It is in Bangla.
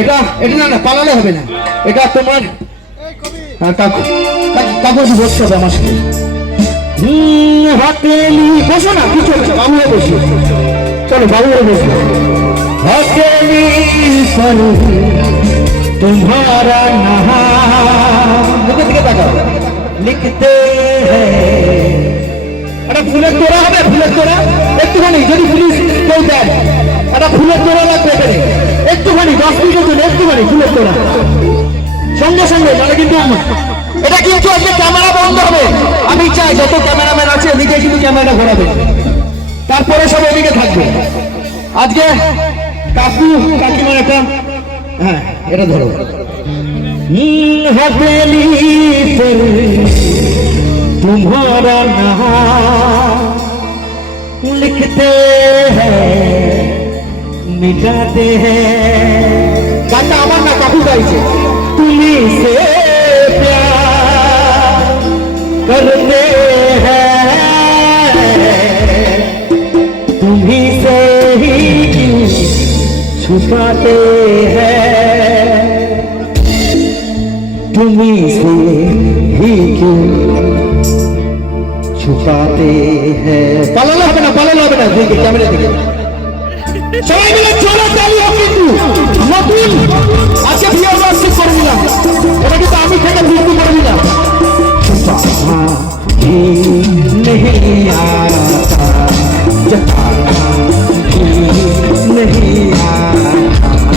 এটা এটা না না পালালে হবে না, এটা তোমার কাকু বসতে হবে আমার সাথে। হটেলি বসো না, কিছু বাবু বসো, চলো বাবু বসো। হটেলি पर तुम्हारा नाम दिखे ताकाओ लिखते हैं। একটা ফুলের তোড়া হবে, ফুলের তোড়া একটুখানি, যদি পুলিশ কেউ দেয় একটা ফুলের তোড়া লাগবে এখানে, একটুখানি 10 মিনিটের জন্য একটুখানি ফুলের তোড়া সঙ্গে সঙ্গে, মানে কিন্তু এটা কিন্তু আজকে ক্যামেরা বন্ধ হবে। আমি চাই যত ক্যামেরাম্যান আছে এদিকে কিন্তু ক্যামেরাটা ঘোরাবে, তারপরে সব এদিকে থাকবে। আজকে কাকু কাকিমার একটা, হ্যাঁ এটা ধরো। हवेली पर तुम्हारा नाम लिखते हैं मिटाते हैं। गाता আমার না কাকু গাইছে। तुम्ही से प्यार करते हैं तुम्ही से ही छुपाते हैं तुम्ही से ही क्यों छुपाते हैं। পালালে হবে না, পালালে হবে না, দেখে ক্যামেরা দিকে সবাই মিলে চলো তালি হোক। কিন্তু নতুন আজকে ভিডিও করে নিলাম।